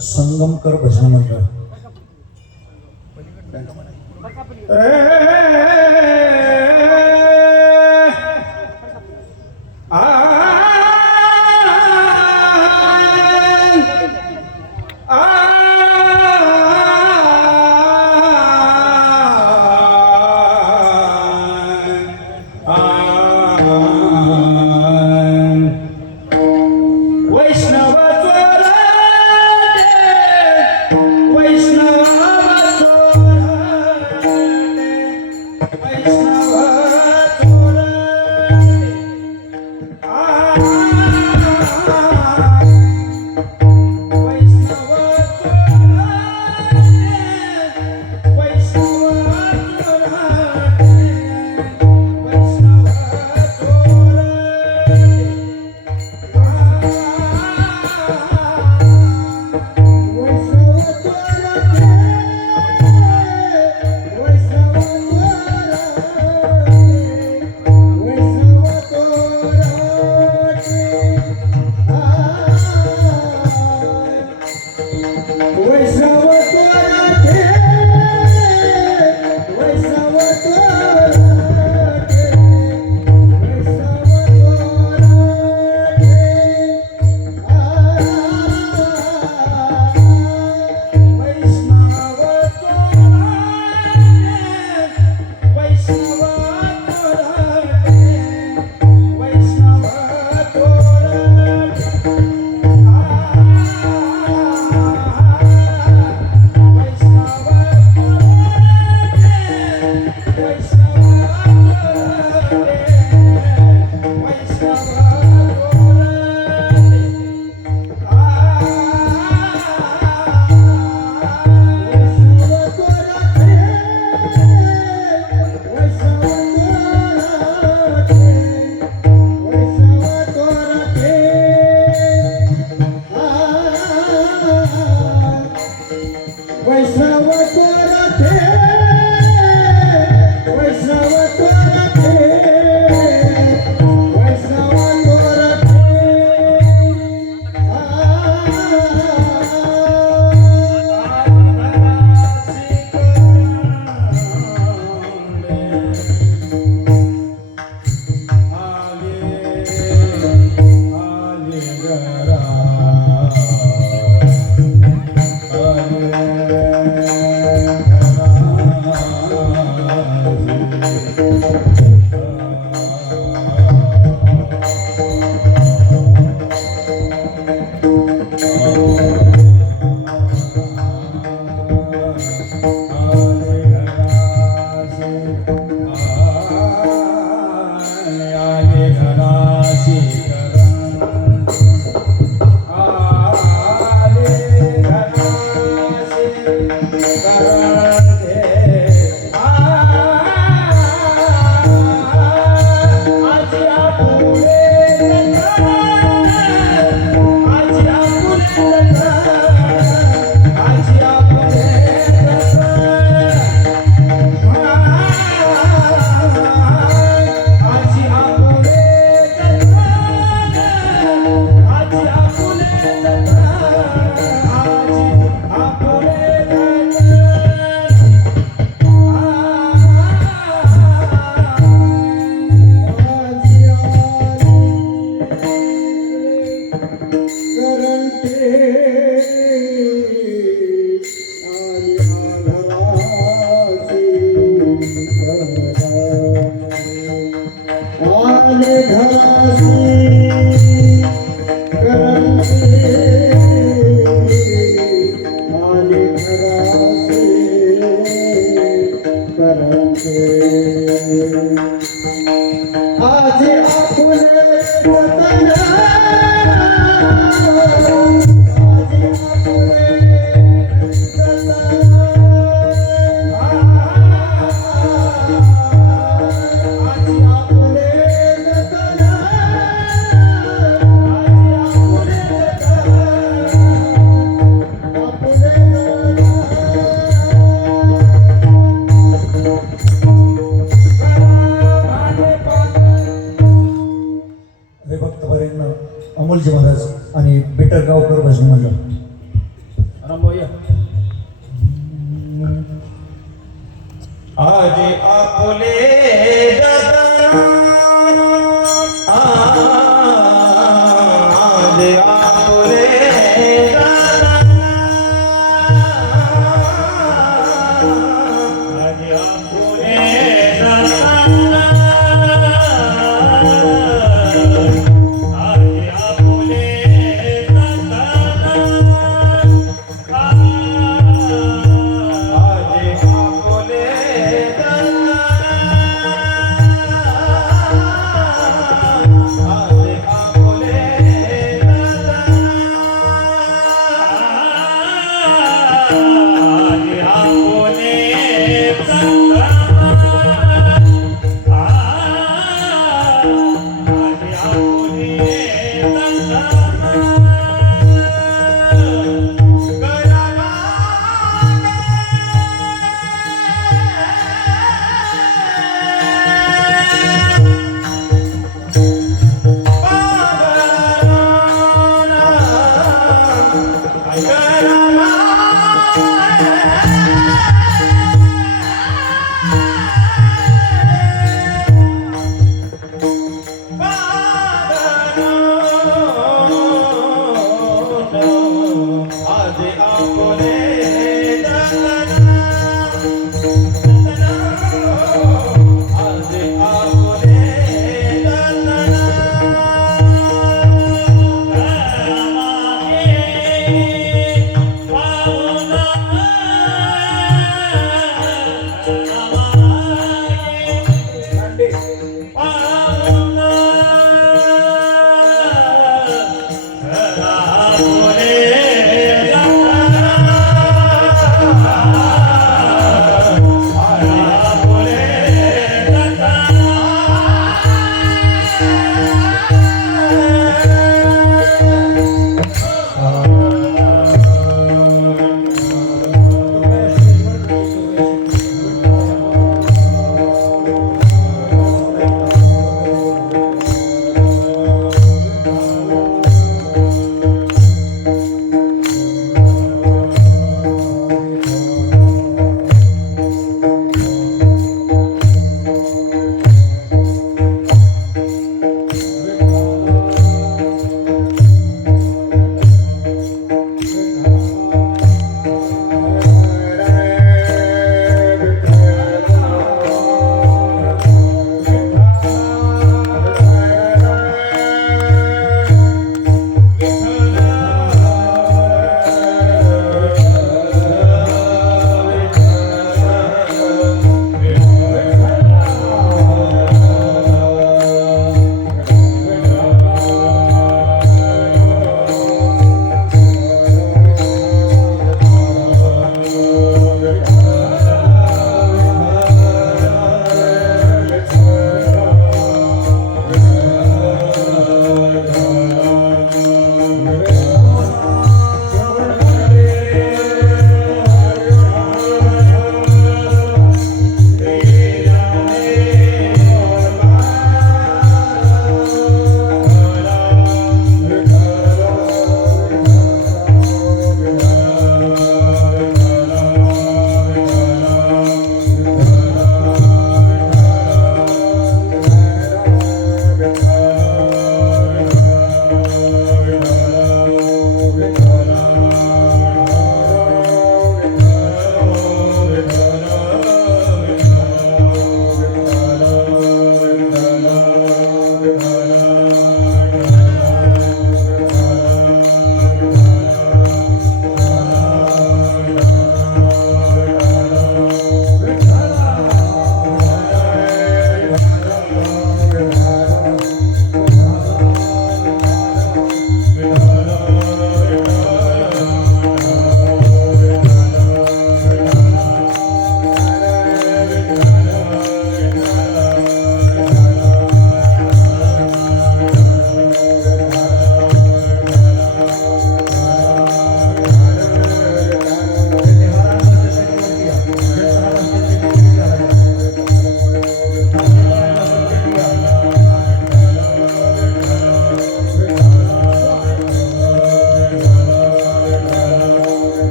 संगमकर भजन मंडळ. अमोलजी महाराज आणि बेटरगावकर भजन मंडळ. आज आपुले आज आपुले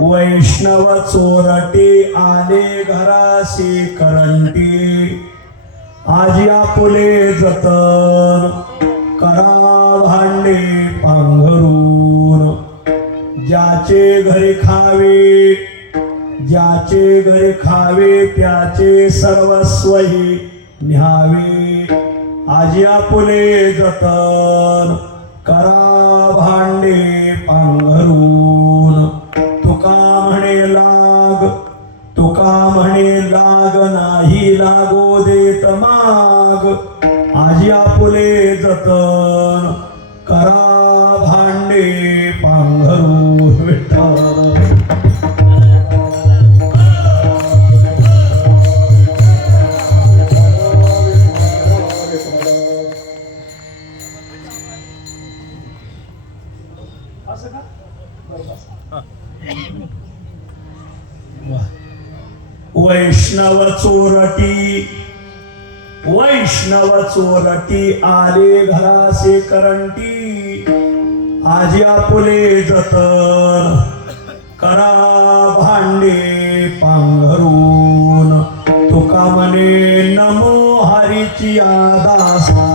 वैष्णव चोरटे आले घराशी करंटी आजी आपुले जतन करा भांडे पांघरून ज्याचे घरी खावे त्याचे सर्वस्वही न्यावे आजी आपुले जतन करा भांडे पांघरून तुका म्हणे लाग नाही लागो देत माग आजी आपुले जतन करा भांडे पांघरून विठ्ठल वैष्णव चोरटी आले घरासे करंटी आजी आपुले जतन करा भांडे पांघरून तुका म्हणे नमो हरीची आदासा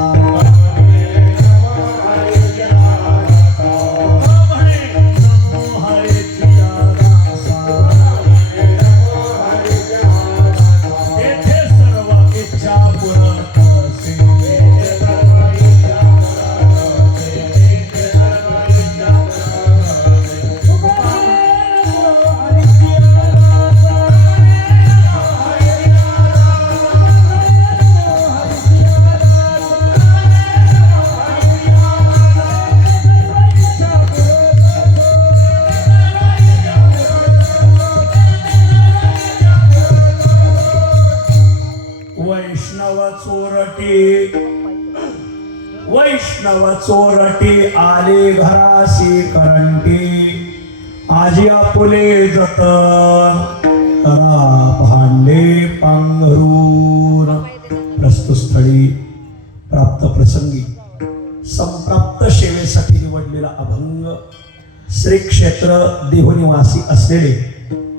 वैष्णव चोरटे आले घराशी करंटी आजी आपुले जतन करा भांडे पांघरून प्रस्तुत स्थळी प्राप्त प्रसंगी संप्राप्त सेवेसाठी निवडलेला अभंग श्री क्षेत्र देहनिवासी असलेले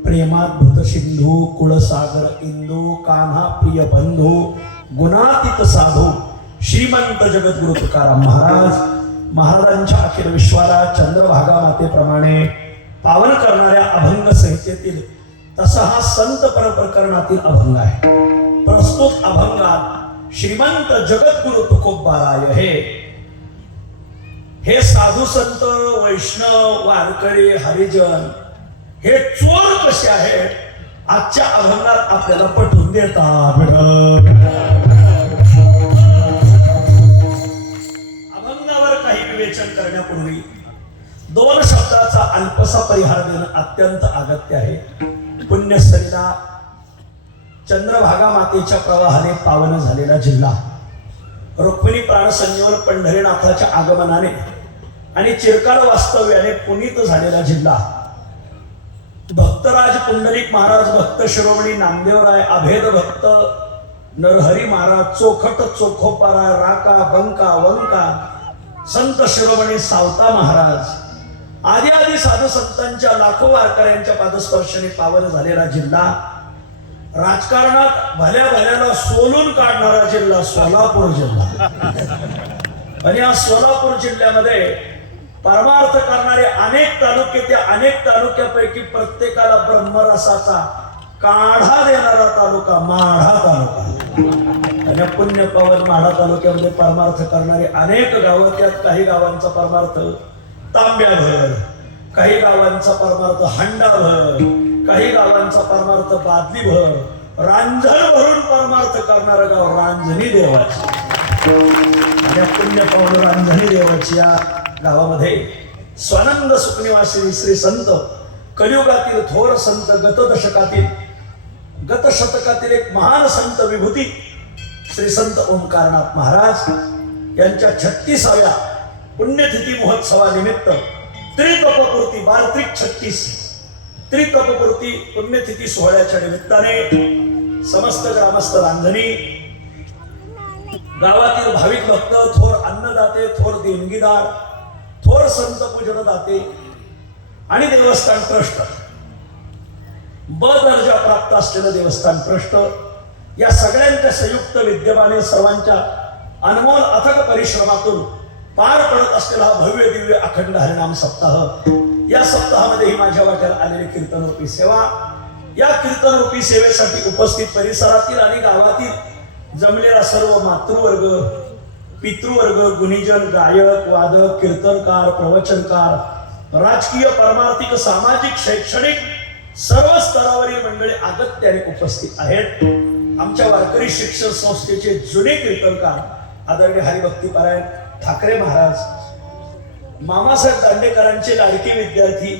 प्रेमाद्भुत सिंधू कुळसागर इंदू कान्हा प्रिय बंधू गुणातीत साधू श्रीमंत जगद्गुरु तुकाराम महाराजांच्या अखिल विश्वाला चंद्रभागा मातेप्रमाणे पावन करणाऱ्या अभंग संहितेतील तसा हा संत परप्रकरणातील अभंग आहे. प्रस्तुत अभंगात श्रीमंत जगद्गुरु तुकोबाराय हे साधू संत वैष्णव वारकरी हरिजन हे चोर कसे आहेत आजच्या अभंगात आपल्याला पटवून देतात. अभंगावर काही विवेचन करण्यापूर्वी दोन शब्दाचा अल्पसा परिहार देणं अत्यंत अगत्य आहे. पुण्यस्थळीला चंद्रभागा मातेच्या प्रवाहाने पावन झालेला जिल्हा, रुक्मिणी प्राणसंजीवन पंढरीनाथाच्या आगमनाने आणि चिरकाल वास्तव्याने पुनीत झालेला जिल्हा, भक्तराज पुंडलिक महाराज, भक्त शिरोमणी नामदेवराय, अभेद भक्त नरहरी महाराज, चोखट चोखोपाराय, राका बंका वंका, संत शिरोमणी सावता महाराज आदी आदी साधू संतांच्या लाखो वारकऱ्यांच्या पादस्पर्शाने पावन झालेला जिल्हा, राजकारणात भल्या भल्याला सोलून काढणारा जिल्हा सोलापूर जिल्हा. आणि या सोलापूर जिल्ह्यामध्ये परमार्थ करणारे अनेक तालुके, त्या अनेक तालुक्यापैकी प्रत्येकाला ब्रह्मरसाचा काढा देणारा तालुका माढा तालुका. आणि पुण्य पावन माढा तालुक्यामध्ये परमार्थ करणारे अनेक गावं, त्यात काही गावांचा परमार्थ तांब्याभर, काही गावांचा परमार्थ हंडाभर, काही गावांचा परमार्थ बादलीभर, रांजण भरून परमार्थ करणारं गाव रांजणी देवाची. आणि पुण्य पावन रांजणी देवाची या गावामध्ये स्वानंद सुखनिवासी श्री संत, कलियुगातील थोर संत, गत शतकातील एक महान संत विभूती श्री संत ओंकारनाथ महाराज यांच्या 36व्या पुण्यतिथी महोत्सवानिमित्त त्रितपपूर्ती वार्षिक 36 त्रितपपूर्ती पुण्यतिथी सोहळ्याच्या निमित्ताने समस्त ग्रामस्थ रांजणी गावातील भाविक भक्त, थोर अन्नदाते, थोर देणगीदार, थोर संत पूजन दाते आणि देवस्थान ट्रस्ट, ब दर्जा प्राप्त असलेलं देवस्थान ट्रस्ट, या सगळ्यांच्या संयुक्त विद्यमाने सर्वांच्या अनमोल अथक परिश्रमातून पार पडत असलेला हा भव्य दिव्य अखंड हरिनाम सप्ताह, या सप्ताहामध्ये ही माझ्या वाट्याला आलेली कीर्तनरूपी सेवा, या कीर्तनरूपी सेवेसाठी उपस्थित परिसरातील आणि गावातील जमलेला सर्व मातृवर्ग, पितृवर्ग, गुणीजन, गायक, वादक, कीर्तनकार, प्रवचनकार, राजकीय, परमार्थिक, सामाजिक, शैक्षणिक सर्व स्तरावरील मंडळी अगत्याने उपस्थित आहेत. आमच्या वारकरी शिक्षण संस्थेचे जुने कीर्तनकार आदरणीय हरिभक्तीपरायण ठाकरे महाराज, मामासाहेब दांडेकरांचे लाडके विद्यार्थी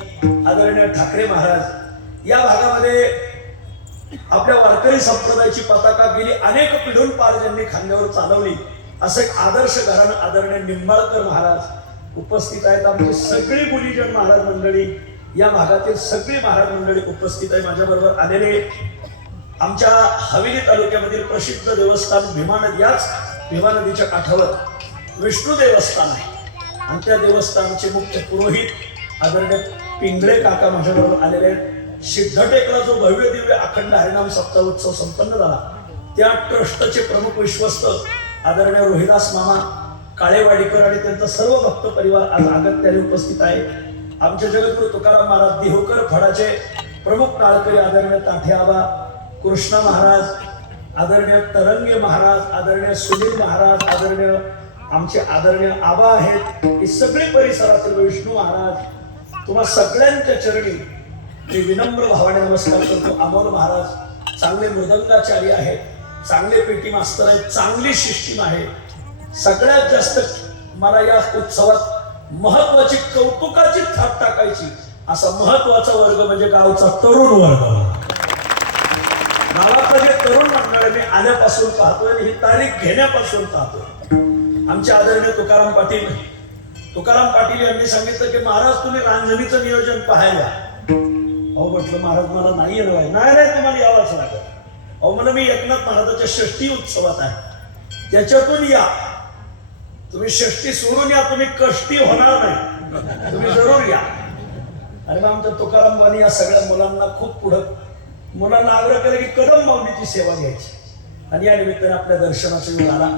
आदरणीय ठाकरे महाराज, या भागामध्ये आपल्या वारकरी संप्रदायाची पताका गेली अनेक पिढून पार ज्यांनी खांद्यावर चालवली असं एक आदर्श घराणं आदरणीय निंबाळकर महाराज उपस्थित आहेत. आमची सगळी गुणीजन महाराज मंडळी, या भागातील सगळी महाराज मंडळी उपस्थित आहे. माझ्या बरोबर आलेले आमच्या हवेली तालुक्यामधील प्रसिद्ध देवस्थान भीमा नदी, याच भीमा नदीच्या काठावर विष्णू देवस्थान आहे आणि त्या देवस्थानचे मुख्य पुरोहित आदरणीय पिंगळे काका माझ्या बरोबर आलेले आहेत. सिद्धटेकला जो भव्य दिव्य अखंड हरिनाम सप्ताह उत्सव संपन्न झाला त्या ट्रस्टचे प्रमुख विश्वस्त आदरणीय रोहिदास मामा काळेवाडीकर आणि त्यांचा सर्व भक्त परिवार आज अगत्याने उपस्थित आहे. आमचे जगद्गुरु तुकाराम महाराज देहोकर फडाचे प्रमुख टाळकरी आदरणीय ताठे आबा, कृष्णा महाराज, आदरणीय तरंगे महाराज, आदरणीय सुनील महाराज, आदरणीय आमचे आदरणीय आबा आहेत. ही सगळी परिसरातील विष्णू महाराज, तुम्हा सगळ्यांच्या चरणी मी विनम्र भावाने नमस्कार करतो. अमोल महाराज चांगले मृदंगाचार्य आहेत, चांगले पेटी मास्तर आहेत, चांगली सिस्टीम आहे. सगळ्यात जास्त मला या उत्सवात महत्वाची कौतुकाची थाप टाकायची असा महत्वाचा वर्ग म्हणजे गावचा तरुण वर्ग. गावातलं जे तरुण मंडळ मी आल्यापासून पाहतोय आणि ही तारीख घेण्यापासून पाहतोय. आमचे आदरणीय तुकाराम पाटील यांनी सांगितलं की महाराज तुम्ही रांजणीचं नियोजन पाहायला. अहो म्हटलं महाराज मला नाही येणार आहे. नाही तुम्हाला यावंच लागेल. अहो म्हणलं मी एकनाथ महाराजाच्या षष्ठी उत्सवात आहे, त्याच्यातून या तुम्ही. षष्ठी सोडून या, तुम्ही कष्टी होणार नाही, तुम्ही जरूर या. आणि मग आमच्या तुकाराम बानी या सगळ्या मुलांना खूप पुढं मुलांना आग्रह केला की कदम माऊलीची सेवा घ्यायची आणि या निमित्ताने आपल्या दर्शनाचा योग आला.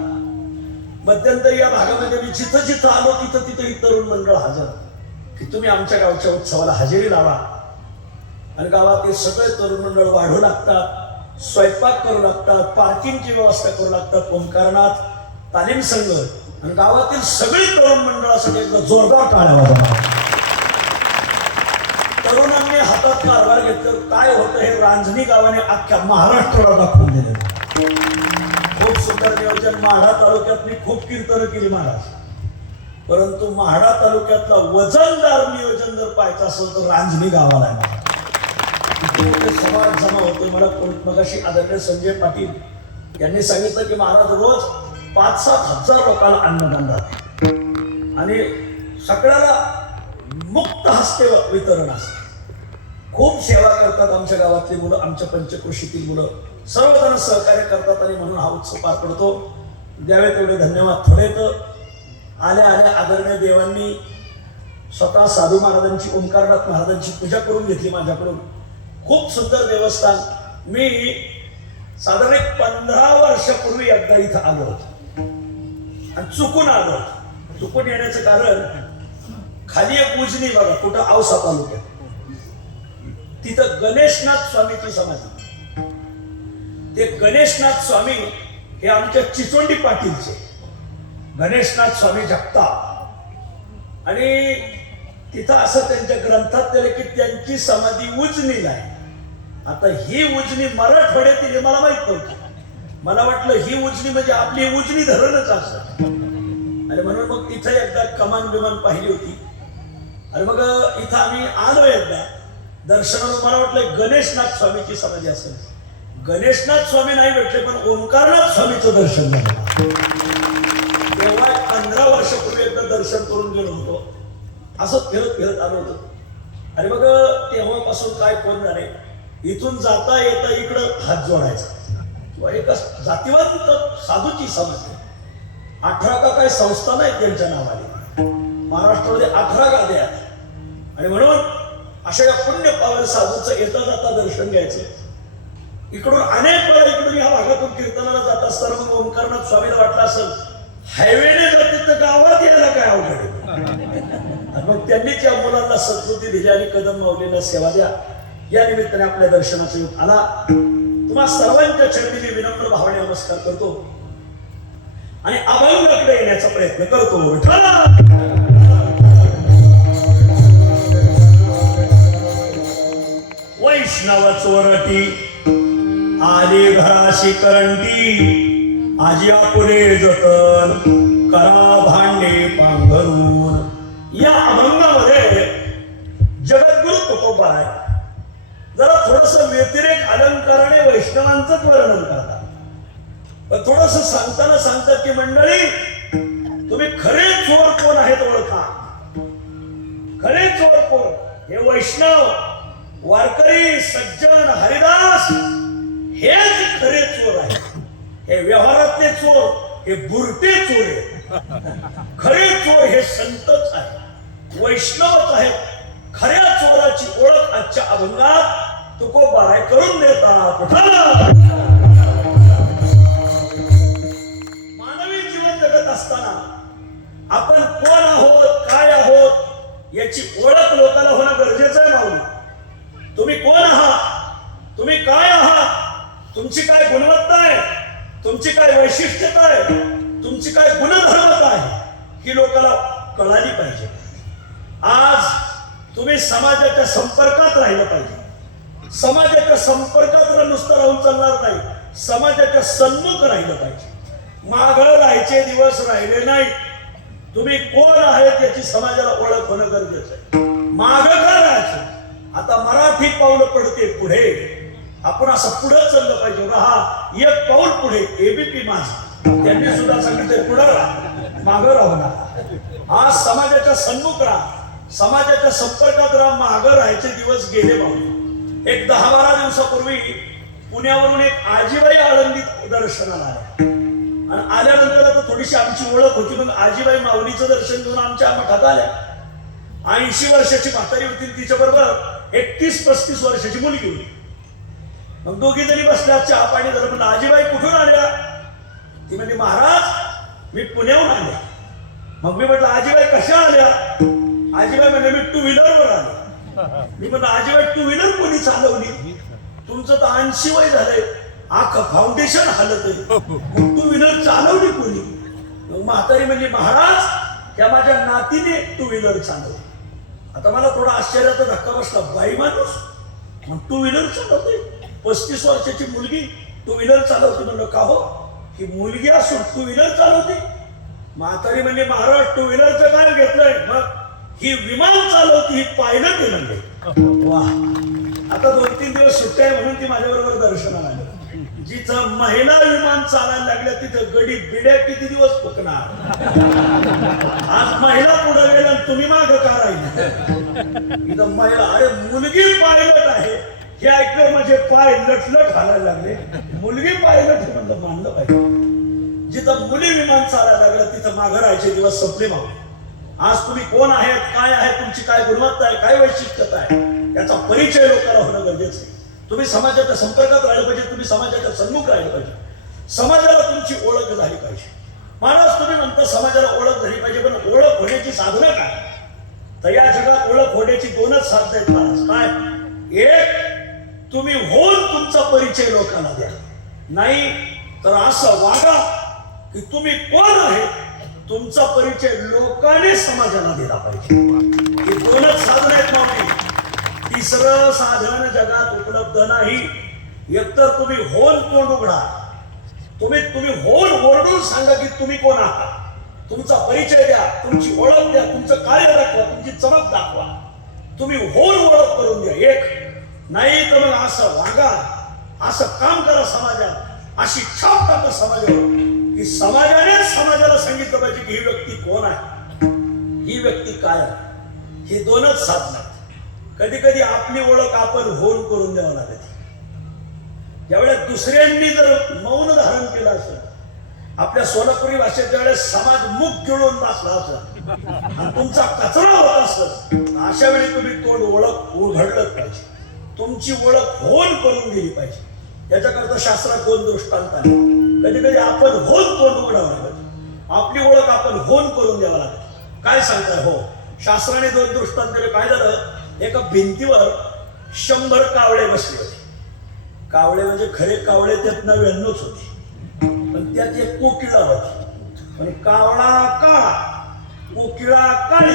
मध्यंतरी या भागामध्ये मी जिथं जिथं आलो तिथं ही तरुण मंडळ हजर की तुम्ही आमच्या गावच्या उत्सवाला हजेरी लावा. आणि गावातील सगळे तरुण मंडळ वाढू लागतात, स्वयंपाक करू लागतात, पार्किंगची व्यवस्था करू लागतात. ओंकारनाथ तालीम संघ आणि गावातील सगळी तरुण मंडळासाठी एकदा जोरदार टाळ्या वाजवा. तरुणांनी हातात कारभार घेतलं. काय होतं हे रांजणी गावाने अख्ख्या महाराष्ट्राला दाखवून दिलं. खूप सुंदर नियोजन. माढा तालुक्यात मी खूप कीर्तन केली महाराज, परंतु माढा तालुक्यातला वजनदार नियोजन जर पाहायचं असेल तर रांजणी गावाला आहे. समाज जमा होतो. मला मगाशी आदरणीय संजय पाटील यांनी सांगितलं की महाराज रोज 5-7 हजार लोकांना अन्नदान राहते आणि सगळ्याला मुक्त हस्ते वितरण असते. खूप सेवा करतात आमच्या गावातली मुलं, आमच्या पंचक्रोशीतील मुलं सर्वजण सहकार्य करतात आणि म्हणून हा उत्सव पार पडतो. द्यावे तेवढे धन्यवाद. थोडे तर आल्या आदरणीय देवांनी स्वतः साधू महाराजांची, ओंकारनाथ महाराजांची पूजा करून घेतली माझ्याकडून. खूप सुंदर देवस्थान. मी साधारण 15 वर्षापूर्वी एकदा इथं आलो होतो आणि चुकून आलो होतो. चुकून येण्याचं कारण खाली एक उजनी बघा कुठं औसा तालुक्यात, तिथं गणेशनाथ स्वामीची समाधी. ते गणेशनाथ स्वामी हे आमच्या चिचोंडी पाटीलचे गणेशनाथ स्वामी जगताप. आणि तिथं असं त्यांच्या ग्रंथात दिलं की त्यांची समाधी उजनीला आहे. आता ही उजनी मराठवाड्यातील हे मला माहित नव्हतं. मला वाटलं ही उजनी म्हणजे आपली उजनी धरणच असत. आणि म्हणून मग तिथं एकदा कमान बिमान पाहिली होती आणि मग इथं आम्ही आलो एकदा दर्शनाला. मला वाटलं गणेशनाथ स्वामीची समाधी असेल. गणेशनाथ स्वामी नाही भेटले पण ओंकारनाथ स्वामीचं दर्शन झालं. तेव्हा 15 वर्षापूर्वी एकदा दर्शन करून गेलो होतो. असंच फिरत आलो होतो. आणि मग तेव्हापासून काय कोण झाले, इथून जाता येता इकडं हात जोडायचा. एका जातीवाद साधूची समाधी 18 का काय संस्था नाही त्यांच्या नावाने. महाराष्ट्रामध्ये 18 गाद्या आहेत आणि म्हणून अशा या पुण्य पावन साधूचं येता जाता दर्शन घ्यायचं। इकडून अनेक वेळा इकडून या भागातून कीर्तनाला जात असताना मग ओंकारनाथ स्वामीला वाटलं असेल हायवेने जाते तर गावात यायला काय अवघड आहे। मग त्यांनीच या मुलांना सद्बुद्धी दिली आणि कदम माऊलीला सेवा द्या या निमित्ताने आपल्या दर्शनाचा योग आला। तुम्हा सर्वांच्या चरणी मी विनम्र भावने नमस्कार करतो आणि अभंगाकडे येण्याचा प्रयत्न करतो। वैष्णव चोरटी आली घराशी करंटी आजी आपुले जतन करा भांडे पांघरून। या अभंगामध्ये जगद्गुरु तुकोबाराय जरा थोडस व्यतिरेक अलंकाराने वैष्णवांचंच वर्णन करतात, पण थोडस सांगताना सांगतात की मंडळी तुम्ही खरे चोर कोण आहेत ओळखा। खरे चोर कोण? हे वैष्णव वारकरी सज्जन हरिदास हेच खरे चोर आहेत। हे व्यवहारातले चोर हे बुरटे चोर आहेत। खरे चोर हे संतच आहेत, वैष्णवच आहेत। खऱ्या चोराची ओळख आजच्या अभंगात तुकोबाराय करून देतात। मानवी जीवन जगत असताना आपण कोण आहोत काय आहोत याची ओळख लोकांना होणं गरजेचं आहे। माऊली तुम्ही कोण आहात, तुम्ही काय आहात, तुमची काय गुणवत्ता आहे, तुमची काय वैशिष्ट्यता आहे, तुमची काय गुणधर्मता आहे ही लोकांना कळाली पाहिजे। आज तुम्ही समाजाच्या संपर्कात राहिलं पाहिजे। समाजाच्या संपर्कात नुसतं राहून चालणार नाही, समाजाच्या सन्मुख राहिलं पाहिजे। मागं राहायचे दिवस राहिले नाही। तुम्ही कोण आहेत याची समाजाला ओळख होणं गरजेचं आहे। मागं का राहायचं? आता मराठी पाऊल पडते पुढे, आपण असं पुढे चाललं पाहिजे। हा एक पाऊल पुढे एबीपी माझं त्यांनी सुद्धा सांगितलं पुढे राहा, मागं राहू नका। आज समाजाच्या सन्मुख राहा, समाजाच्या संपर्कात राहा। मागं राहायचे दिवस गेले भाऊ। एक 10-12 दिवसापूर्वी पुण्यावरून एक आजीबाई आळंदीत दर्शनाला आल्या आणि आल्यानंतर आता थोडीशी आमची ओळख होती। मग आजीबाई माऊलीचं दर्शन घेऊन आमच्या मठात आल्या। 80 वर्षाची म्हातारी होती, तिच्या बरोबर 31-35 वर्षाची मुलगी होती। मग दोघी जणी बसल्या, चहा पाणी झालं। म्हणलं आजीबाई कुठून आल्या? ती म्हणजे महाराज मी पुण्याहून आले। मग मी म्हटलं आजीबाई कशा आल्या? आजीबाई म्हणजे मी 2 व्हीलरवर आले। मी म्हणलं आजीबाई 2 व्हीलर कोणी चालवली? तुमचं तर 80 वय झालंय, आख फाउंडेशन हालत आहे, 2 व्हीलर चालवली कोणी? मग म्हातारी म्हणजे महाराज त्या माझ्या नातीने 2 व्हीलर चालवली। आता मला थोडा आश्चर्याचा धक्का बसला, बाई माणूस मग 2 व्हीलर चालवते? 35 वर्षाची मुलगी 2 व्हीलर चालवते? म्हणलं का हो, ही मुलगी असून 2 व्हीलर चालवते? म्हातारी म्हणजे महाराज 2 व्हीलरचं काय घेतलंय? मग ही विमान चालवती, ही पायलट आहे म्हणले। वा, आता 2-3 दिवस सुट्ट्या आहे म्हणून ती माझ्या बरोबर दर्शनाला आली। जिथं महिला विमान चालायला लागल्या तिथं गडी बिड्या किती दिवस फुकणार? आज महिला पुढे गेल्या तुम्ही मागं का राहिले? इथं महिला, अरे मुलगी पायलट आहे हे ऐकलं म्हणजे पाय लटलट घालायला लागले। मुलगी पायलट म्हणलं मानलं पाहिजे। जिथं मुली विमान चालायला लागलं तिथं मागं राहायचे दिवस संपले मागं। आज तुम्ही कोण आहेत, काय आहे, तुमची काय गुणवत्ता आहे, काय वैशिष्ट्यता आहे याचा परिचय लोकांना होणं गरजेचं आहे। तुम्ही समाजाच्या संपर्कात राहिलं पाहिजे, तुम्ही समाजाच्या सन्मुख राहिलं पाहिजे, समाजाला तुमची ओळख झाली पाहिजे। महाराज तुम्ही म्हणता समाजाला ओळख झाली पाहिजे, पण ओळख होण्याची साधनं काय? तर या जगात ओळख होण्याची 2च साधनं आहेत महाराज। काय? एक, तुम्ही होऊन तुमचा परिचय लोकांना द्या, नाही तर असं वागा की तुम्ही कोण आहे तुमचा परिचय लोकांनी समाजाला दिला पाहिजे। हे 2च साधन आहेत माऊली, तिसरं साधन जगात उपलब्ध नाही। एकतर तुम्ही होऊन तोंड उघडा, तुम्ही होऊन ओरडून सांगा की तुम्ही कोण आहात, तुमचा परिचय द्या, तुमची ओळख द्या, तुमचं कार्य दाखवा, तुमची चमक दाखवा, तुम्ही होऊन ओळख करून द्या। एक, नाही तर मग असं वागा, असं काम करा समाजात, अशी छाप टाका समाजावर की समाजानेच समाजाला सांगितलं पाहिजे की ही व्यक्ती कोण आहे, ही व्यक्ती काय आहे। ही 2च साधनं आहेत। कधी कधी आपली ओळख आपण होऊन करून द्यावं लागते। ज्यावेळेस दुसऱ्यांनी जर मौन धारण केलं असेल, आपल्या सोलापुरी भाषेत ज्यावेळेस समाज मुख गिळून बसला असेल, आणि तुमचा कचरा होत असत, अशा वेळी तुम्ही तोंड उघडलंच पाहिजे. तुमची ओळख होऊन करून गेली पाहिजे. याच्याकरता शास्त्रात 2 दृष्टांत आले. कधी कधी आपण होऊन तोंड उघडावं लागत, आपली ओळख आपण होऊन करून द्यावं लागत. काय सांगताय? हो, शास्त्राने 2 दृष्टांत दिले. काय झालं, एका भिंतीवर 100 कावळे बसले होते. कावळे म्हणजे खरे कावळे त्यात 99च होते, पण त्यात एक कोकिळा होती. पण कावळा काळा, कोकिळा काळी.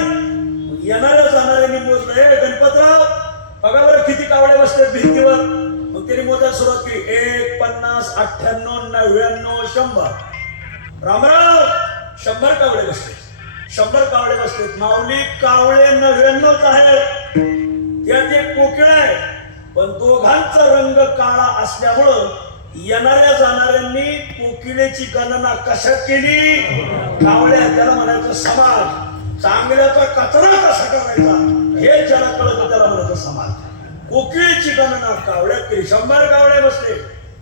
येणाऱ्या जाणाऱ्यांनी मोजलं, हे गणपतराव बघा बरं किती कावळे बसले भिंतीवर. मग त्यांनी मोजायला सुरुवात केली. 1, 50, 98, 99, 100. रामराव 100 कावळे बसले, 100 कावळे बसले. माऊली कावळे 99च आहेत, त्यात एक कोकिळा आहे. पण दोघांचा रंग काळा असल्यामुळं येणाऱ्या जाणाऱ्यांनी कोकिळेची गणना कशात केली? कावळ्या. त्याला म्हणायचं समाज. चांगल्याचा कचरा कसा करायचा हे ज्याला कळत त्याला म्हणायचं समाज. कोकिळेची गणना कावळ्यात केली. 100 कावळे बसले,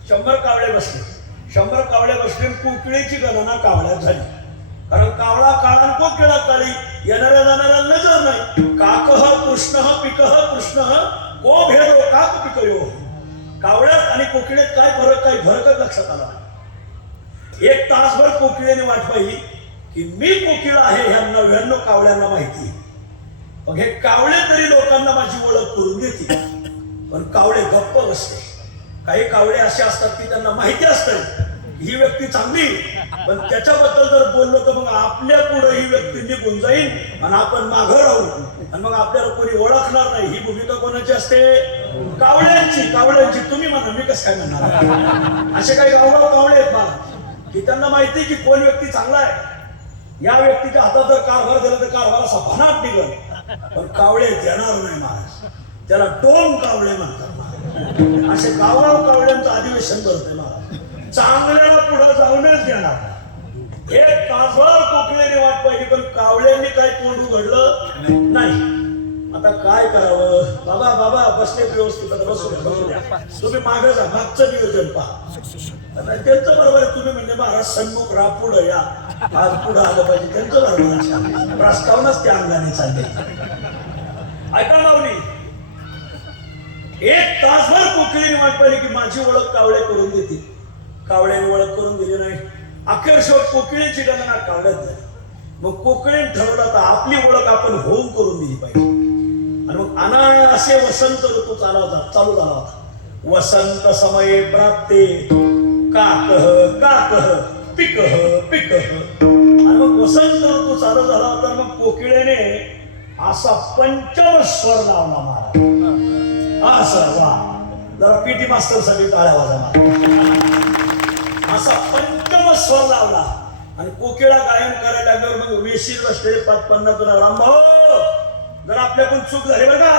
100 कावळे बसले, 100 कावळे बसले. कोकिळेची गणना कावळ्यात झाली. कारण कावळा काळा, कोकिळा काळी. येणाऱ्या जाणाऱ्या नजर नाही. काकः कृष्णः पिकः कृष्णः को भेदो काक पिकयो. कावळ्यात आणि कोकिळेत काय फरक, काही फरकच लक्षात आला. 1 तासभर कोकिळेने वाट पाहिली की मी कोकिळा आहे ह्या 99 कावळ्यांना माहिती. मग हे कावळे तरी लोकांना माझी ओळख करून देतील. पण कावळे गप्प बसले. काही कावळे असे असतात की त्यांना माहिती असतं ही व्यक्ती चांगली, पण त्याच्याबद्दल जर बोललो तर मग आपल्या पुढे ही व्यक्ती निघून जाईल आणि आपण माघार राहू आणि मग आपल्याला कोणी ओळखणार नाही. ही भूमिका कोणाची असते? कावळ्यांची. कावळ्यांची. तुम्ही म्हणा, मी कसं काय म्हणणार? असे काही गावगाव कावळे आहेत मला की त्यांना माहिती की कोण व्यक्ती चांगला आहे. या व्यक्तीच्या हातात जर कारभार दिला तर कारभार असा भनाट निघल. पण कावळे देणार नाही महाराज, त्याला डोम कावळे म्हणतात. असे गावगाव कावळ्यांचं अधिवेशन करतोय महाराज. चांगल्याला पुढे जाऊनच येणार. 1 तासभर कोकिळेने वाट पाहिली, पण कावळ्यांनी काही तोंड उघडलं नाही. आता काय करावं? बाबा बाबा बसले व्यवस्थित, बसू द्या. तुम्ही मागे जा, मागचं नियोजन पहा. त्यांचं बरोबर आहे. तुम्ही म्हणजे महाराज सन्मुख राहा, पुढं या, आज पुढं आलं पाहिजे. त्यांचं बरोबर प्रस्तावनाच त्या अंगाने चालले. ऐका माऊली, 1 तासभर कोकिळेने वाट पाहिली की माझी ओळख कावळे करून देतील. कावळ्याने ओळख करून दिली नाही. अखेर शेवट कोकिळेची गणना कावळ्यात झाली. मग कोकिळेने ठरवलं तर आपली ओळख आपण होऊन करून दिली पाहिजे. आणि मग अनायासे वसंत ऋतू चालू झाला होता. वसंत समये प्राप्ते काकः काकः पिकः पिकः. आणि मग वसंत ऋतू चालू झाला होता. मग कोकिळेने असा पंचम स्वर लावला महाराज. असं वा, जरा पीटी मास्टर साठी टाळ्या वाजा. असा पंचम स्वर लावला आणि कोकिळा गायन करायला लागल्यावर मग वेशीर बसलेले 5-50 जण, रामभाऊ जर आपल्याकडून चूक झाली बरं का,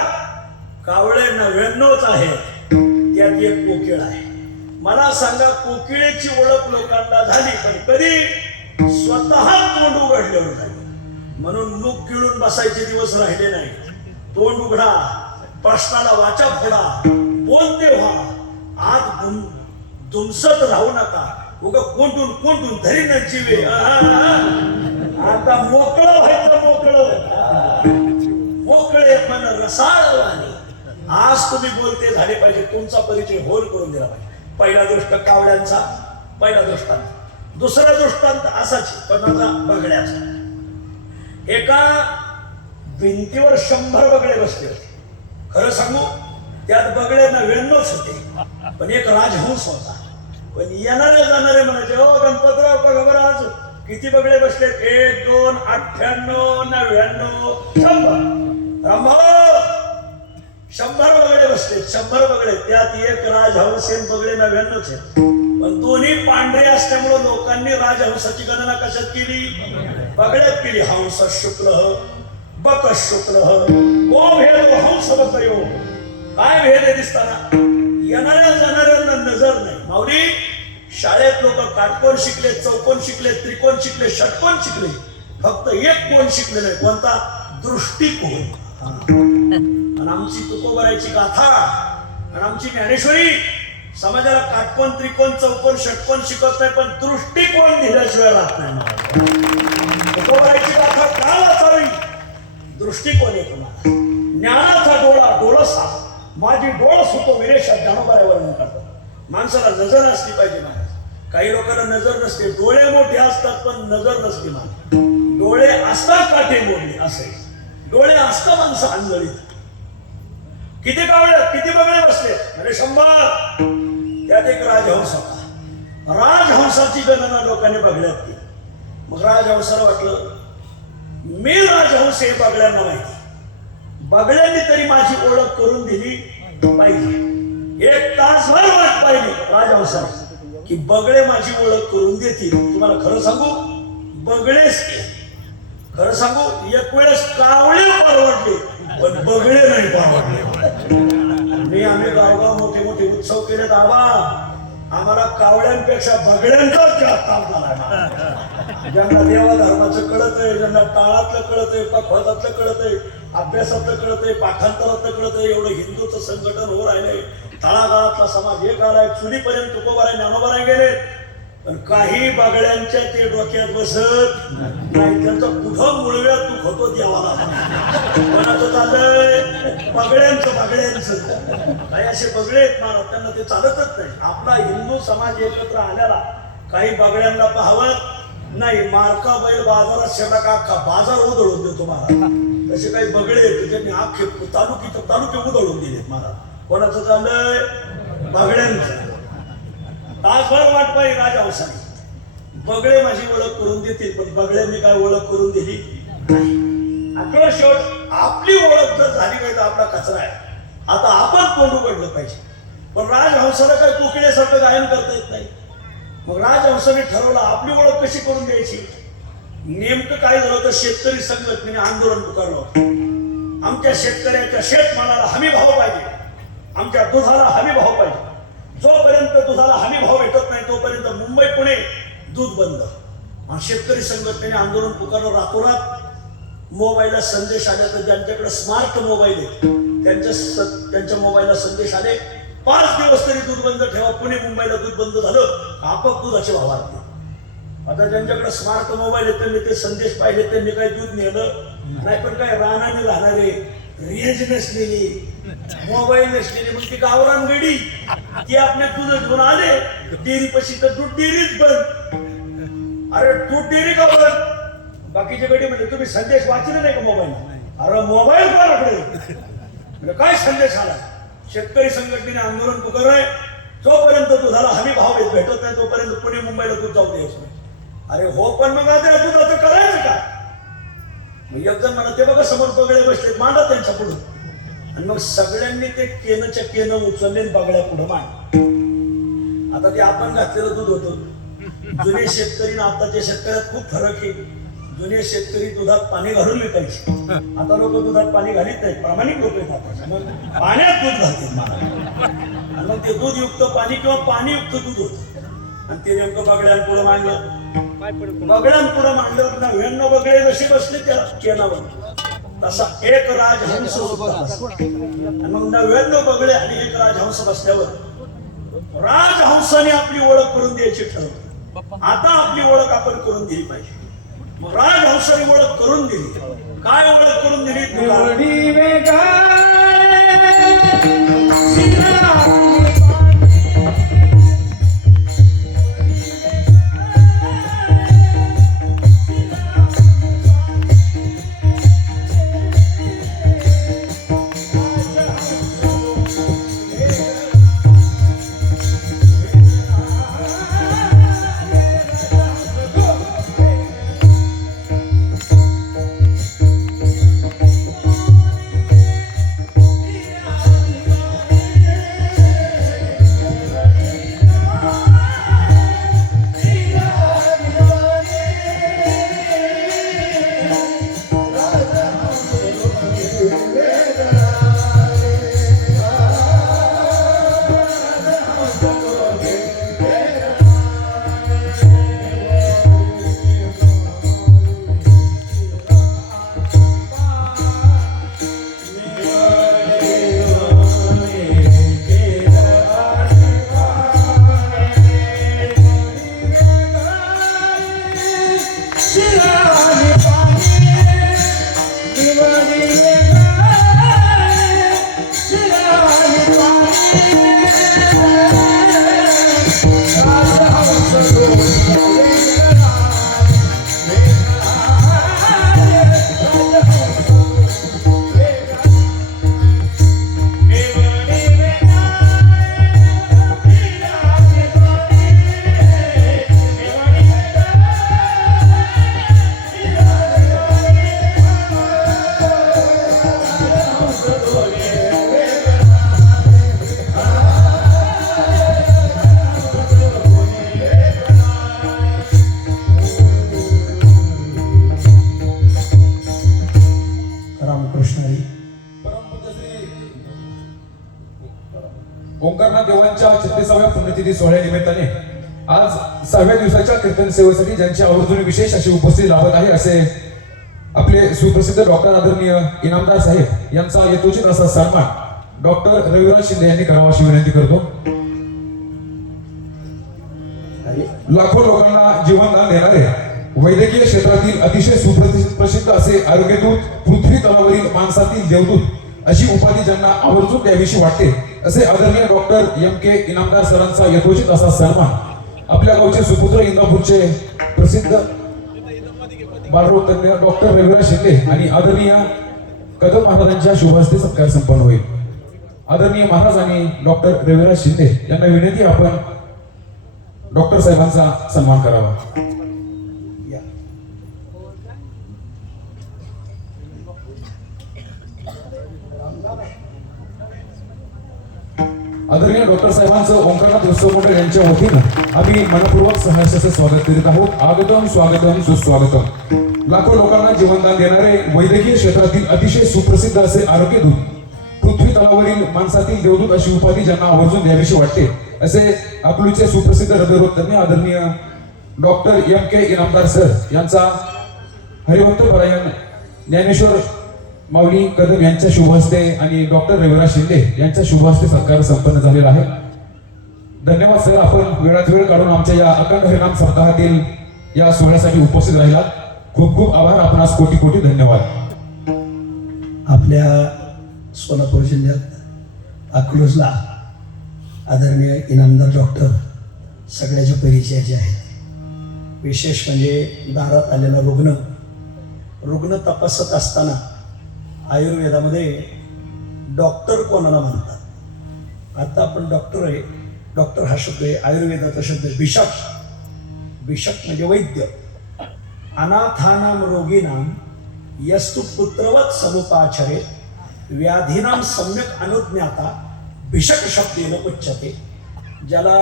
कावळे 99च आहेत, त्यात एक कोकिळा आहे. मला सांगा, कोकिळेची ओळख लोकांना झाली पण कधी स्वतः तोंड उघडल्यावर झाली. म्हणून मुख किळून बसायचे दिवस राहिले नाही. तोंड उघडा, प्रश्नाला वाचा फोडा, बोलते व्हा. आत दुमसत राहू नका. उगा कोंडून कोंडून धरी न जीवे. आता मोकळं व्हायचं, मोकळे मन रसाळवाणी. आज तुम्ही बोलते झाले पाहिजे, तुमचा परिचय होल करून दिला पाहिजे. पहिला दृष्ट कावळ्यांचा, पहिला दृष्टांत. दुसरा दृष्टांत असाच कोणाचा? बगड्याचा. एका भिंतीवर 100 बगडे बसले होते. खरं सांगू, त्यात बगडे 99च होते, पण एक राजहंस होता. पण येणारे जाणारे म्हणायचे, हो गणपतराव बघा बरं आज किती बगडे बसले? 1, 2, 98, 99, 100. रामभाऊ 100 बगडे बसले, 100 बगडे. त्यात एक राजहंस बगडे 99च आहेत. पण दोन्ही पांढरे असल्यामुळे लोकांनी राजहंसाची गणना कशात केली? बगड्यात केली. हंस शुक्ल बक शुक्ल को भेद हंस बकयो. काय भेद आहे दिसताना? येणाऱ्या जाणाऱ्यांना नजर नाही. माऊली, शाळेत लोक काटकोण शिकले, चौकोन शिकले, त्रिकोण शिकले, षटकोन शिकले, फक्त एक कोण शिकले नाही. कोणता? दृष्टिकोन. आणि आमची तुकोबरायची गाथा आणि आमची ज्ञानेश्वरी समाजाला काटकोण, त्रिकोण, चौकोन, षटकोन शिकत नाही, पण दृष्टिकोन दिल्याशिवाय राहत नाही. तुकोबारायची गाथा का वाचावी? दृष्टिकोन आहे तुम्हाला. ज्ञानाचा डोळसा माझी डोळस होतो विरेशात ज्ञानोबाऱ्या वर्णन करतात. माणसाला नजर असली पाहिजे महाराज. काही लोकांना नजर नसते, डोळे मोठे असतात पण नजर नसते महाराज. डोळे असतात काटे मोडले असे, डोळे असतात माणसं आंधळीत. किती कावळे किती बगळे बसले अरे 100. त्यात एक राजहंस होता. राजहंसाची गणना लोकांनी बघल्यात केली. मग राजहंसाला वाटलं मी राजहंस हे बगळ्यांना माहिती, बगळ्यांनी तरी माझी ओळख करून दिली पाहिजे. 1 तासभर वाट पाहिली राजहंसाने की बगळे माझी ओळख करून देतील. तुम्हाला खरं सांगू, बगळेच खरं सांगू, एक वेळेस कावळे परवडले पण बगळे नाही परवडले. आम्ही गावगाव मोठे मोठे उत्सव केले दाबा, आम्हाला कावळ्यांपेक्षा बगड्यांचाच जास्त ताप झाला. ज्यांना देवा धर्माचं कळत आहे, ज्यांना टाळातलं कळत आहे, पखवाजातलं कळत आहे, अभ्यासातलं कळत आहे, पाठांतरातलं कळत आहे, एवढं हिंदूचं संघटन हो राहिलंय. तळागाळातला समाज एक आलाय, चुलीपर्यंत तुकोबाराय ज्ञानोबाराय गेले, पण काही बगड्यांच्या ते डोक्यात बसत नाही. त्यांचा कुठं मुळव्यात दुख होतो देवाला. कोणाचं चाललंय बगड्यांचं. काही असे बगळे आहेत महाराज, त्यांना ते चालतच नाही. आपला हिंदू समाज एकत्र आल्याला काही बगड्यांना पाहवत नाही. मार्का बैल बाजारात शेतात अख्खा बाजार उधळून देतो महाराज. तसे काही बगळे आहेत ज्यांनी अख्खे तालुके उधळून दिलेत महाराज. कोणाचं चाललंय बगड्यांचं. तासभर वाट पाहिजे राजहंसाने, बगळे माझी ओळख करून देतील, पण बगळ्यांनी काय ओळख करून दिली नाही. आपला शेवट आपली ओळख जर झाली नाही तर आपला कचरा आहे. आता आपण तोंड उघडलं पाहिजे. पण राजहंसाला काय कोकिळेसारखं गायन करता येत नाही. मग राजहंसाने ठरवलं आपली ओळख कशी करून द्यायची. नेमकं काय झालं तर शेतकरी संघटनेने आंदोलन पुकारलं. आमच्या शेतकऱ्याच्या शेतमालाला हमी भाव पाहिजे, आमच्या दुधाला हमी भाव पाहिजे. जोपर्यंत दुधाला हमी भाव भेटत नाही तोपर्यंत मुंबई पुणे दूध बंद. आणि शेतकरी संघटनेने आंदोलन पुकारलं. रातोरात मोबाईलला संदेश आले. तर ज्यांच्याकडे स्मार्ट मोबाईल आहे त्यांच्या मोबाईलला संदेश आले 5 दिवस तरी दूध बंद ठेवा. पुणे मुंबईला दूध बंद झालं, आपोआप दुधाचे भाव वाढले. आता ज्यांच्याकडे स्मार्ट मोबाईल आहे त्यांनी ते संदेश पाहिले, त्यांनी काही दूध नेलं नाही. पण काय रानाने राहणारे, रेंज नसलेली, मोबाईल नसलेली, मग ती गावरान गडी ती आपले दूध घेऊन आले डेअरी पशी, तर दूध डेअरीच बंद. अरे दूध डेअरी का बंद? बाकीच्या गडी म्हणजे तुम्ही संदेश वाचले नाही का मोबाईल? अरे मोबाईल कोणाकडे म्हणजे काय संदेश आला? शेतकरी संघटनेने आंदोलन पुकारलंय. जोपर्यंत दुधाला हमी भाव भेटत नाही तोपर्यंत पुणे मुंबईला दूध जाऊ द्यायचं नाही. अरे हो, पण मग आता दुधाचं करायचं का? मग एकजण म्हणा ते बघा समोर बगळे बसले, मांडा त्यांच्या पुढे. आणि मग सगळ्यांनी ते केनच्या केन उचलले बगळ्या पुढे मांड. आता ते आपण घातलेलं दूध होतं. जुने शेतकरी ना आताच्या शेतकऱ्यात खूप फरक आहे. जुने शेतकरी दुधात पाणी घालून विकायचे, आता लोक दुधात पाणी घालीत नाही. प्रामाणिक लोक आहेत. मग पाण्यात दूध घालतील मला, आणि मग ते दूध युक्त पाणी किंवा पाणी युक्त दूध होत. आणि ते नेमकं बगड्यांपुढे मांडलं. बगड्यांपुढे मांडल्यावर 99 बगळे जसे बसले त्या केनावर, तसा एक राजहंस होता. आणि मग 99 बगळे आणि एक राजहंस बसल्यावर राजहंसाने आपली ओळख करून द्यायची ठरवलं. आता आपली ओळख आपण करून दिली पाहिजे. मग राजहंसाने ओळख करून दिली. काय ओळख करून दिली? ओंकारनाथ देवांच्या 36व्या पुण्यतिथी सोहळ्यानिमित्ताने आज 6व्या दिवसाच्या कीर्तन सेवेसाठी ज्यांची आवर्जून विशेष अशी उपस्थिती लाभत आहे असे आपले सुप्रसिद्ध डॉक्टर आदरणीय इनामदार साहेब यांचा यथोचित असा सन्मान डॉक्टर रविराज शिंदे यांनी करावा अशी विनंती करतो. लाखो लोकांना जीवनदान देणारे वैद्यकीय क्षेत्रातील अतिशय सुप्रसिद्ध असे आरोग्यदूत, पृथ्वी तलावरील माणसातील देवदूत अशी उपाधी ज्यांना आवर्जून द्यावीशी वाटते असे आदरणीय डॉक्टर M.K. इनामदार सरांचा यथोचित असा सन्मान आपल्या गावचे सुपुत्र इंदापूरचे प्रसिद्ध बालरोग तज्ञ डॉक्टर रविराज शिंदे आणि आदरणीय कदम महाराजांच्या शुभहस्ते सत्कार संपन्न होईल. आदरणीय महाराज आणि डॉक्टर रविराज शिंदे यांना विनंती आपण डॉक्टर साहेबांचा सन्मान करावा. आदरणीय डॉक्टर साहेबांचं ओंकारनाथ उत्सव मंडळ यांच्या वतीनं आम्ही मनपूर्वक सहर्षाचं स्वागत करीत आहोत. आगतम स्वागतम सुस्वागतम. लाखो लोकांना जीवनदान देणारे वैद्यकीय क्षेत्रातील अतिशय सुप्रसिद्ध असे आरोग्यदूत, पृथ्वी तलावरील माणसातील देवदूत अशी उपाधी ज्यांना आवर्जून द्यावीशी वाटते असे अकलूजचे सुप्रसिद्ध हृदयरोग तज्ञ आदरणीय डॉक्टर M.K. इनामदार सर यांचा हरिभक्त परायण ज्ञानेश्वर माऊली कदम यांच्या शुभहस्ते आणि डॉक्टर रविराज शिंदे यांच्या शुभहस्ते सत्कार संपन्न झालेला आहे. धन्यवाद सर, आपण वेळात वेळ काढून आमच्या या अखंड हरिनाम सप्ताहातील या सोहळ्यासाठी उपस्थित राहिलात. खूप खूप आभार. आपणास कोटी कोटी धन्यवाद. आपल्या सोलापूर जिल्ह्यात अकलूजला आदरणीय इनामदार डॉक्टर सगळ्याच्या परिचयाचे आहेत. विशेष म्हणजे दारात आलेला रुग्ण तपासत असताना आयुर्वेदामध्ये डॉक्टर कोणाला म्हणतात? आता आपण डॉक्टर आहे, डॉक्टर हा शब्द आहे आयुर्वेदाचा शब्द आहे बिशप. बिशप म्हणजे वैद्य. अनाथानाम रोगीनाम यस्तु पुत्रवत समुपाचरे व्याधीनाम सम्यक अनुज्ञाता भिषक शब्देन उच्यते. ज्याला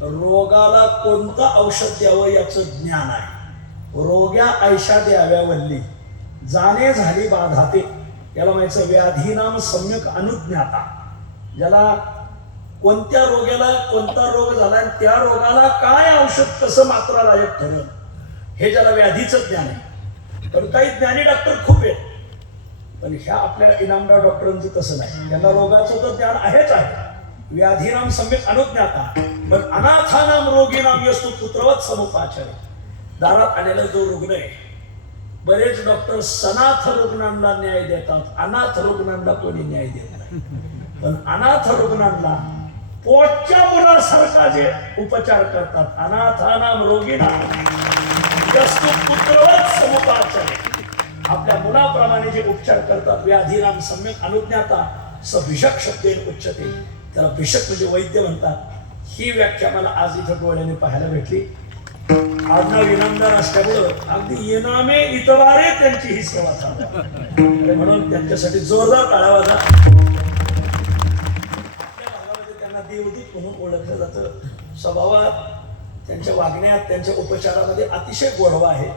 रोगाला कोणतं औषध द्यावं याचं ज्ञान आहे. रोग्या ऐशा द्याव्या वल्ली जाणे झाली बाधाते, याला म्हणायचं व्याधीनाम सम्यक अनुज्ञाता. ज्याला कोणत्या रोग्याला कोणता रोग झाला आणि त्या रोगाला काय औषध कसं मात्रालायक ठरेल हे ज्याला व्याधीचं ज्ञान आहे. पण काही ज्ञानी डॉक्टर खूप आहेत, पण ह्या आपल्या इनामदार डॉक्टरांचं तसं नाही. त्यांना रोगाचं तर ज्ञान आहेच आहे. व्याधीनाम सम्यक अनुज्ञाता, पण अनाथानाम रोगीनाम यस्तु पुत्रवत समुपाचरे. दारात आलेला जो रुग्ण आहे, बरेच डॉक्टर सनाथ रुग्णांना न्याय देतात, अनाथ रुग्णांना कोणी न्याय देत नाही. पण अनाथ रुग्णांना पोटच्या मुलासारखा जे उपचार करतात, अनाथानाम रोगीनाम यस्तु पुत्रवत समुपाचरे, आपल्या मुलाप्रमाणे जे उपचार करतात, व्याधीनाम सम्यक अनुज्ञाता स भिषक शब्देन उच्यते, त्याला भिषक म्हणजे वैद्य म्हणतात. ही व्याख्या मला आज इथं डोळ्याने पाहायला भेटली. आडनाव इनामदार असल्यामुळं अगदी इनामे इतवारे त्यांची ही सेवा चालू आहे, म्हणून त्यांच्यासाठी जोरदार टाळ्या वाजा. आपल्या भागामध्ये त्यांना देवदूत म्हणून ओळखलं जातं. स्वभावात, त्यांच्या वागण्यात, त्यांच्या उपचारामध्ये अतिशय गोडवा आहे.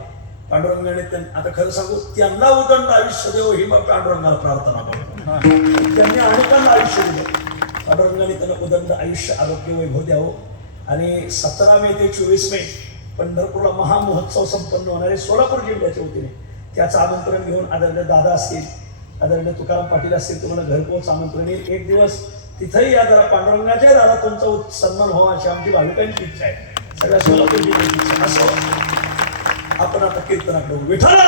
पांडुरंगाने आता खरं सांगू, त्यांना उदंड आयुष्य देव ही मग पांडुरंगाला प्रार्थना करतो. त्यांनी अनेकांना आयुष्य दिलं. पांडुरंगाने त्यांना उदंड आयुष्य, आरोग्य, वैभव द्यावं. आणि 17 मे ते 24 मे पंढरपूरला महामहोत्सव संपन्न होणारे सोलापूर जिल्ह्याच्या वतीने त्याचं आमंत्रण घेऊन आदरणीय दादा असतील, आदरणीय तुकाराम पाटील असतील, तुम्हाला घरपोच आमंत्रण येईल. एक दिवस तिथंही या जरा पांडुरंगाच्या दारा तुमचा सन्मान व्हावा अशी आमची भाविकांची इच्छा आहे. सगळ्या सोलापूर जिल्ह्याची इच्छा असं. आपण आता कीर्तनाकडे विठ्ठल.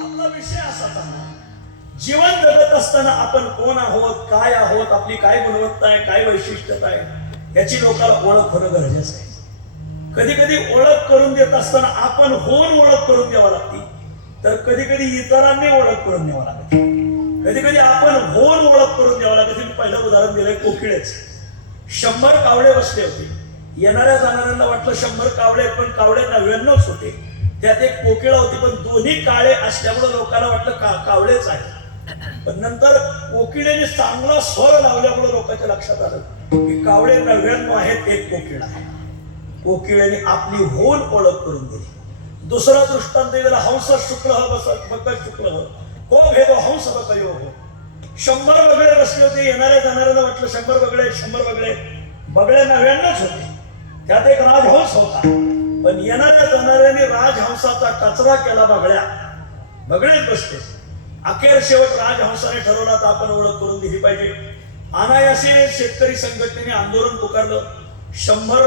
आपला विषय असा चालला, जीवन जगत असताना आपण कोण आहोत, काय आहोत, आपली काय गुणवत्ता आहे, काय वैशिष्ट्यता आहे याची लोकांना ओळख होणं गरजेचं आहे. कधी कधी ओळख करून देत असताना आपण होऊन ओळख करून द्यावा लागते, तर कधी कधी इतरांनी ओळख करून द्यावा लागते. कधी कधी आपण होऊन ओळख करून द्यावा लागते. मी पहिलं उदाहरण दिलंय कोकिळेच. 100 कावळे बसले होते. येणाऱ्या जाणाऱ्यांना वाटलं 100 कावळे, पण कावळे 99च होते. त्यात एक कोकिळा होती, पण दोन्ही काळे असल्यामुळे लोकांना वाटलं कावळेच आहे. पण नंतर कोकिळेने चांगला स्वर लावल्यामुळे लोकांच्या लक्षात आलं की कावळे 99 आहेत, एक कोकिळा आहे. कोकिळेने आपली होऊन ओळख करून दिली. दुसरा दृष्टांत दिला, हंस शुक्ल बकत शुक्ल. को भेदो हंस बकयो हो. 100 बगळे बसले होते. येणाऱ्या जाणाऱ्याला वाटलं 100 बगळे 100 बगळे. बगळे 99च होते. त्यात एक राजहंस होता. पण येणाऱ्या जाणाऱ्याने राजहंसाचा कचरा केला बगळ्या. बगळेच बसते. अखेर शेवट राजहंसाने ठरवला तर आपण ओळख करून दिली पाहिजे. अनायासे शेतकरी संघटनेने आंदोलन पुकारलं. 100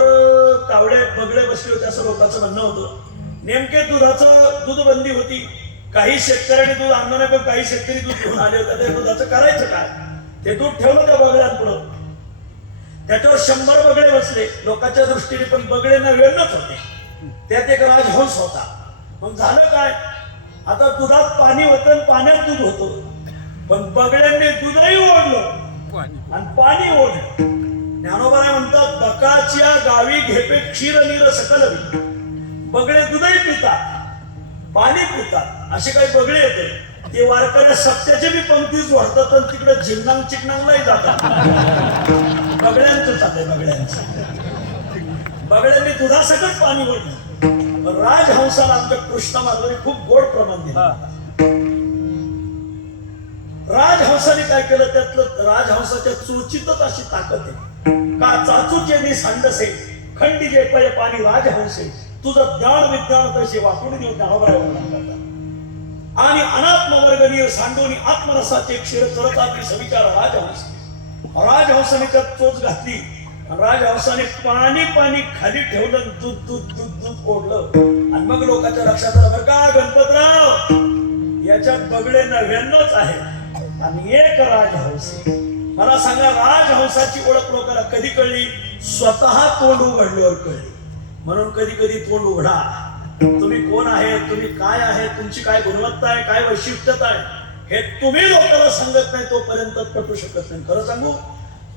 कावळे बगळे बसले होते असं लोकांचं म्हणणं होतं. नेमके दूध बंदी होती. काही शेतकऱ्यांनी दूध आणलं नाही, पण काही शेतकरी दूध घेऊन आले होते. त्या दुधाचं करायचं काय? ते दूध ठेवलं त्या बगळ्यांपुढं. त्याच्यावर 100 बगळे बसले. लोकांच्या दृष्टीने पण बगळे 99च होते. त्यात एक राजहंस होता. मग झालं काय? आता दुधात पाणी होतं आणि पाण्यात दूध होतं. पण बगड्यांनी दूधही ओढलं आणि पाणी ओढलं. ज्ञानोबा म्हणतात बकाच्या गावी घेपे क्षीर नीर सकल. बगळे दूधही पितात, पाणी पितात. असे काही बगळे येते. ते वारकऱ्या सत्याचे बी पंक्ती जोडतात आणि तिकडे झिंगणांग चिकणांगलाही जातात. बगड्यांचं चाललंय. बगड्यांनी दुधासकट पाणी ओढलं. राजहंसाला आमच्या कृष्ण माधवने खूप गोड प्रमाण दिलं. राजहंसाने काय केलं? त्यातलं राजहंसाच्या चोचीतच अशी ताकद आहे. का चाचूचे मी सांडसे खंडीजे पय पाणी राजहंसे तुझं ज्ञान विज्ञान तसे वाटून देऊ ज्ञानोबराय करतात. आणि अनात्म वर्गनीय सांडोनी आत्मरसाचे क्षीर चरताची सविचार राजहंस. राजहंसाने त्यात चोच घातली. राजहंसाने पाणी खाली ठेवलं. दूध ओढलं. आणि मग लोकांच्या लक्षात आलं बरं का गणपतराव याच्यात बगळे 99च आहे आणि एक राजहंस. मला सांगा राजहंसाची ओळख लोकांना कधी कळली? स्वतः तोंड उघडल्यावर कळली. म्हणून कधी कधी तोंड उघडा. तुम्ही कोण आहे, तुम्ही काय आहे, तुमची काय गुणवत्ता आहे, काय वैशिष्ट्यता आहे, हे तुम्ही लोकांना सांगत नाही तोपर्यंत पटू शकत नाही. खरं सांगू,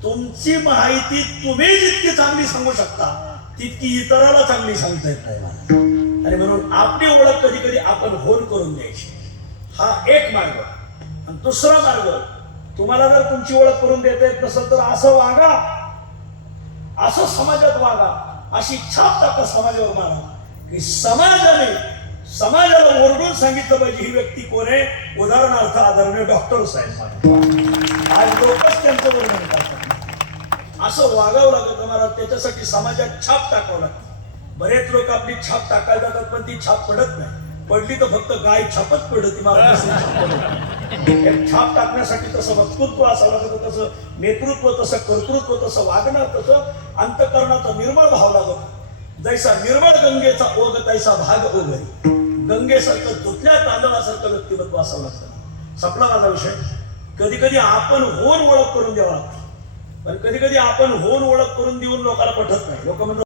तुमची माहिती तुम्ही जितकी चांगली सांगू शकता तितकी इतराला चांगली सांगता येत नाही मला. आणि म्हणून आपली ओळख कधी कधी आपण होऊन करून द्यायची. हा एक मार्ग. आणि दुसरा मार्ग, तुम्हाला जर तुमची ओळख करून देता येत नसेल तर असं वागा, असं समाजात वागा, अशी छाप टाका समाजावर मारा की समाजाला ओरडून सांगितलं पाहिजे ही व्यक्ती कोण आहे. उदाहरणार्थ आदरणीय डॉक्टर साहेब. आज लोकच त्यांचं वर्णन करतात. असं वागावं लागतं मला. त्याच्यासाठी समाजात छाप टाकावं लागतं. बरेच लोक आपली छाप टाकायला जातात पण ती छाप पडत नाही. पडली तर फक्त गाय छापच पडती. मला छाप टाकण्यासाठी तसं वक्तृत्व असावं लागतं, तसं नेतृत्व, तसं कर्तृत्व, तसं वागणं, तसं अंतःकरणाचा निर्मळ भाव लागतो. जैसा निर्मळ गंगेचा ओघ तैसा भाग ओघरी. गंगेसारखं धुतल्या तांदळासारखं व्यक्तिमत्व असावं लागतं. संपला माझा विषय. कधी कधी आपण होऊन ओळख करून द्यावा लागते. पण कधी कधी आपण होऊन ओळख करून देऊन लोकांना पटत नाही. लोक म्हणतात